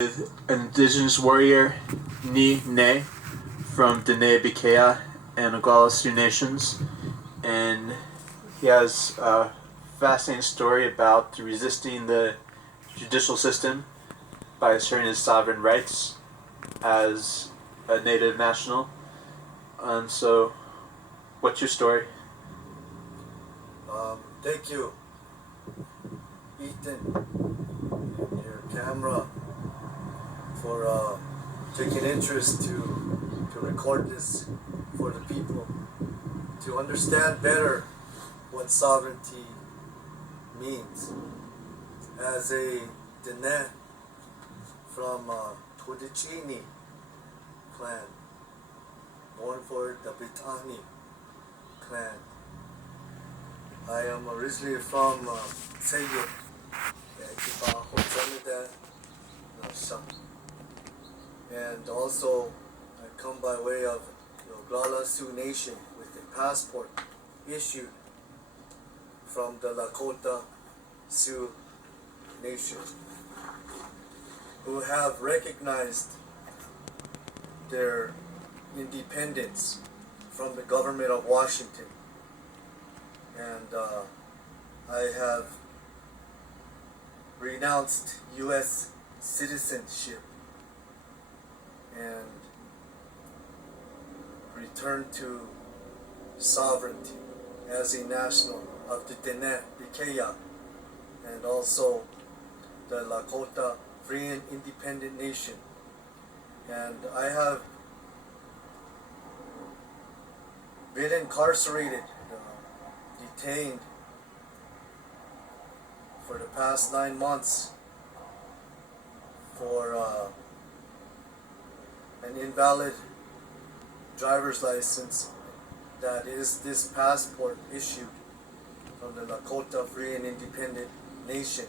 With an indigenous warrior, Nii Nee, from Nii Nee and Oglala Sioux Nations, and he has a fascinating story about resisting the judicial system by asserting his sovereign rights as a native national. And so, what's your story? Thank you, Ethan, and your camera for taking interest to record this for the people to understand better what sovereignty means. As a Nii Nee from Nii clan, born for the Bitani clan. I am originally from Seyo, and also I come by way of the Oglala Sioux Nation with a passport issued from the Lakota Sioux Nation, who have recognized their independence from the government of Washington. And I have renounced U.S. citizenship and returned to sovereignty as a national of the Nii Nee and also the Lakota Free and Independent Nation. And I have been incarcerated, detained for the past 9 months for an invalid driver's license that is this passport issued from the Lakota Free and Independent Nation.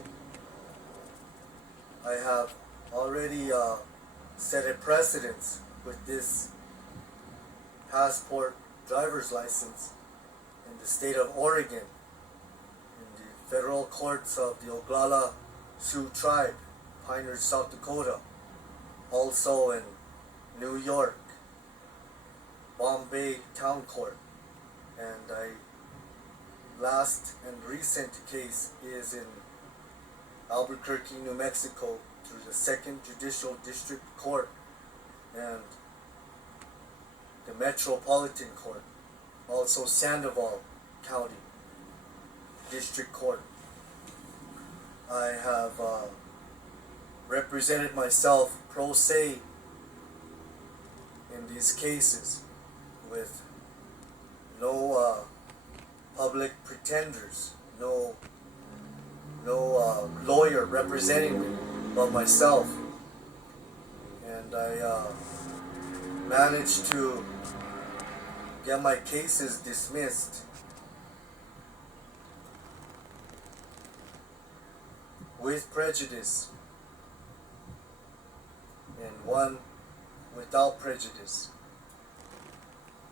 I have already set a precedent with this passport driver's license in the state of Oregon, in the federal courts of the Oglala Sioux tribe, Pine Ridge, South Dakota, also in New York, Bombay Town Court, and last and recent case is in Albuquerque, New Mexico, through the 2nd Judicial District Court and the Metropolitan Court, also Sandoval County District Court. I have represented myself pro se in these cases with no public pretenders, no lawyer representing me but myself, and I managed to get my cases dismissed with prejudice and one without prejudice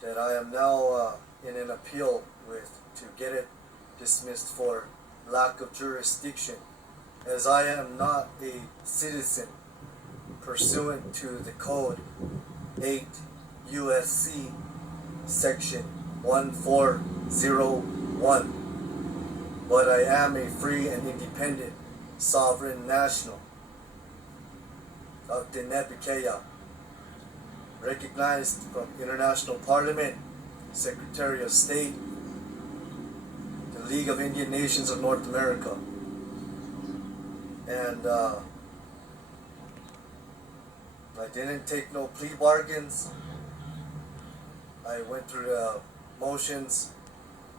that I am now in an appeal with to get it dismissed for lack of jurisdiction, as I am not a citizen pursuant to the code 8 USC section 1401, but I am a free and independent sovereign national of the Nii Nee, recognized from International Parliament, Secretary of State, the League of Indian Nations of North America. And I didn't take no plea bargains. I went through the motions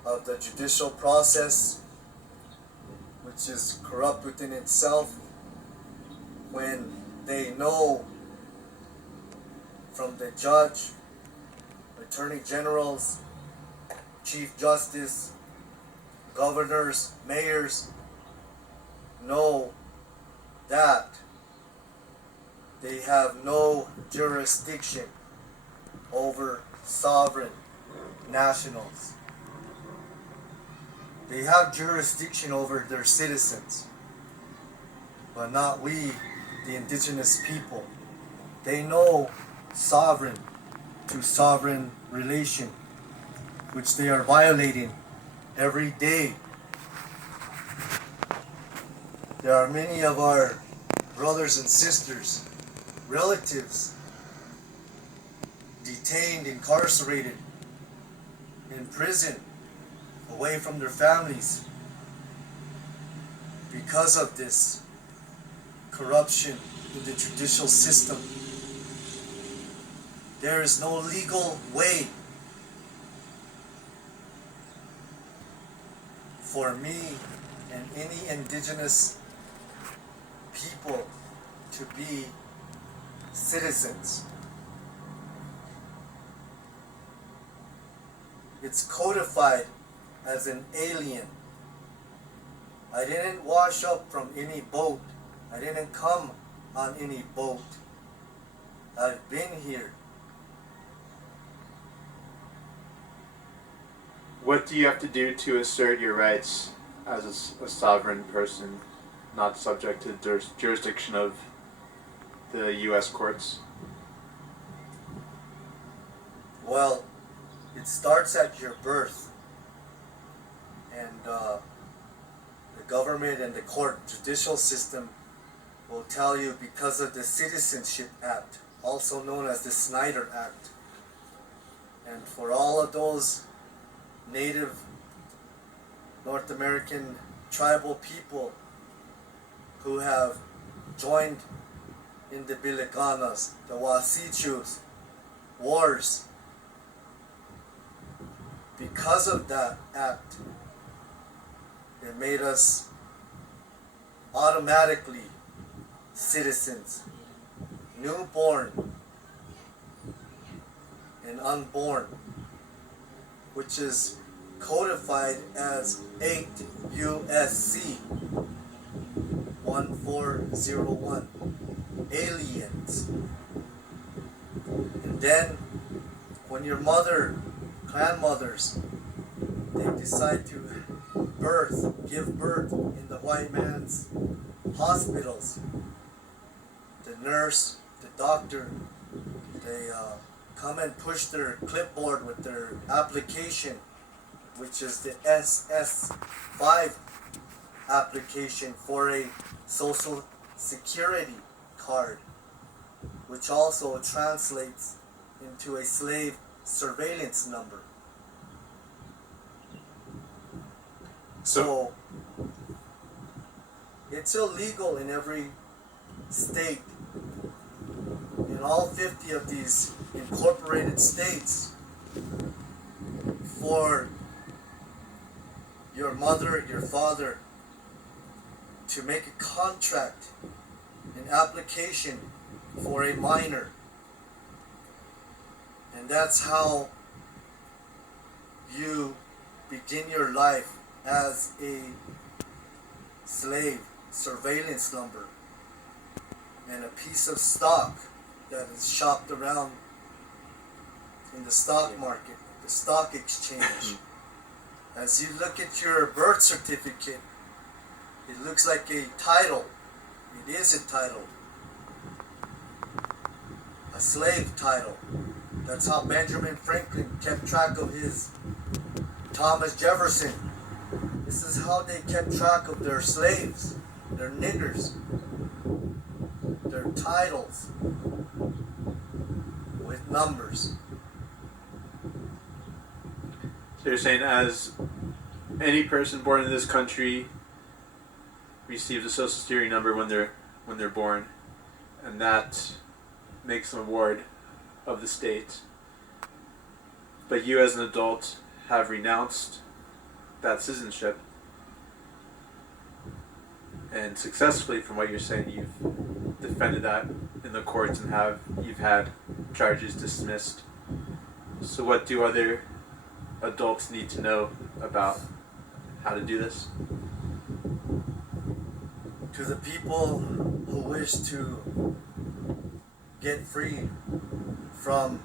of the judicial process, which is corrupt within itself, when they know from the judge, attorney generals, chief justice, governors, mayors, know that they have no jurisdiction over sovereign nationals. They have jurisdiction over their citizens, but not we, the indigenous people. They know sovereign to sovereign relation, which they are violating every day. There are many of our brothers and sisters, relatives, detained, incarcerated, in prison, away from their families because of this corruption in the judicial system. There is no legal way for me and any indigenous people to be citizens. It's codified as an alien. I didn't wash up from any boat. I didn't come on any boat. I've been here. What do you have to do to assert your rights as a sovereign person, not subject to jurisdiction of the U.S. courts? Well, it starts at your birth, and the government and the court judicial system will tell you, because of the Citizenship Act, also known as the Snyder Act, and for all of those Native North American tribal people who have joined in the Biliganas, the Wasichus wars, because of that act, it made us automatically citizens, newborn and unborn, which is codified as 8 USC 1401, aliens. And then when your grandmothers, they decide to give birth in the white man's hospitals, the nurse, the doctor, they come and push their clipboard with their application, which is the SS5 application for a social security card, which also translates into a slave surveillance number. So it's illegal in every state, in all 50 of these incorporated states, for your mother, your father, to make a contract, an application for a minor. And that's how you begin your life, as a slave surveillance number and a piece of stock that is shopped around in the stock market, the stock exchange. As you look at your birth certificate, it looks like a title. It is a title. A slave title. That's how Benjamin Franklin kept track of his Thomas Jefferson. This is how they kept track of their slaves, their niggers, their titles, with numbers. So you're saying, as any person born in this country receives a social security number when they're born, and that makes them a ward of the state. But you, as an adult, have renounced that citizenship, and successfully, from what you're saying, you've defended that in the courts and you've had charges dismissed. So what do other adults need to know about how to do this? To the people who wish to get free from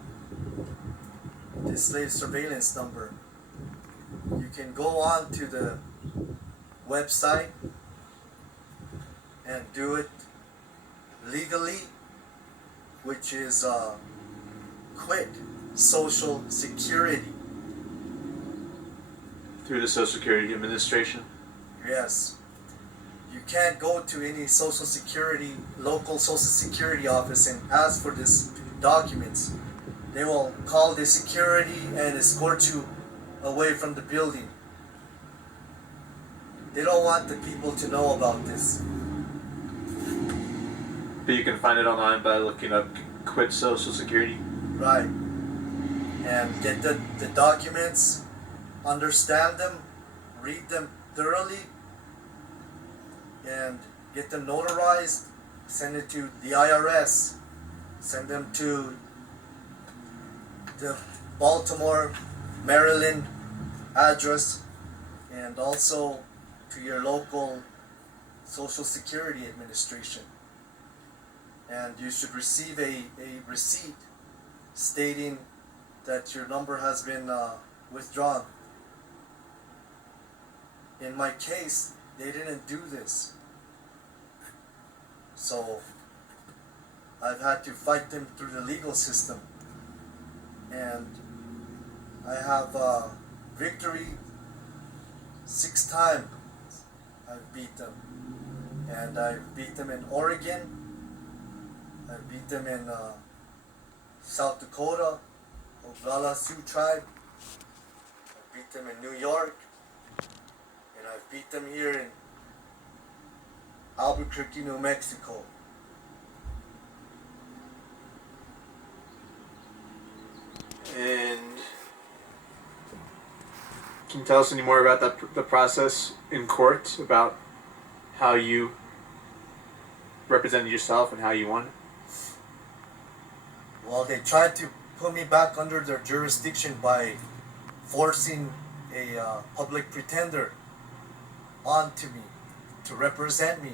the slave surveillance number, you can go on to the website and do it legally, which is quit Social Security. Through the Social Security Administration. Yes. You can't go to any Social Security, local Social Security office and ask for these documents. They will call the security and escort you away from the building. They don't want the people to know about this. But you can find it online by looking up Quit Social Security. Right. And get the documents, understand them, read them thoroughly, and get them notarized, send it to the IRS, send them to the Baltimore, Maryland address, and also to your local Social Security Administration. And you should receive a receipt stating that your number has been withdrawn. In my case, they didn't do this. So I've had to fight them through the legal system. And I have victory 6 times. I've beat them. And I beat them in Oregon. I beat them in South Dakota, Oglala Sioux tribe. I beat them in New York. And I beat them here in Albuquerque, New Mexico. And can you tell us any more about the process in court, about how you represented yourself and how you won? Well, they tried to put me back under their jurisdiction by forcing a public pretender onto me to represent me.